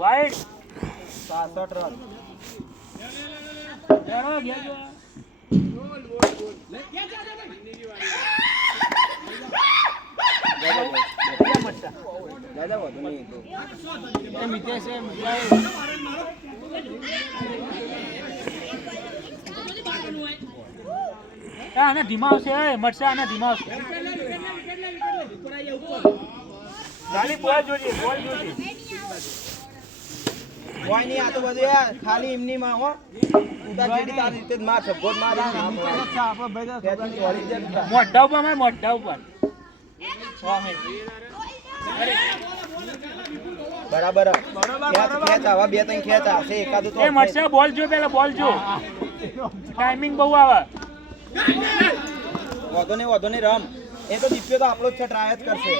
Wide 65 run. ચાલો ગયા જો દાદા વધુ નહીં એ મિતેશ એ મિતેશ આને ધીમા આવશે એ મરસા આને ધીમા આવશે ખાલી બોલ જોજે કોઈ નહીં. આ તો બધું યાર ખાલી એમની માં હો ઉતા જેડી તારી રીતે જ માર સપોર્ટ માર મોઢા ઉપર માર મોઢા ઉપર બરાબર ખેંચ આવા 2-3 ખેંચ આવશે એકાદું તો એ મરસા બોલ જો પેલા બોલ જો ટાઈમિંગ બહુ આવે વધો નહીં રમ. એ તો દીપ્યો તો આપણો જ છે, ટ્રાય જ કરશે.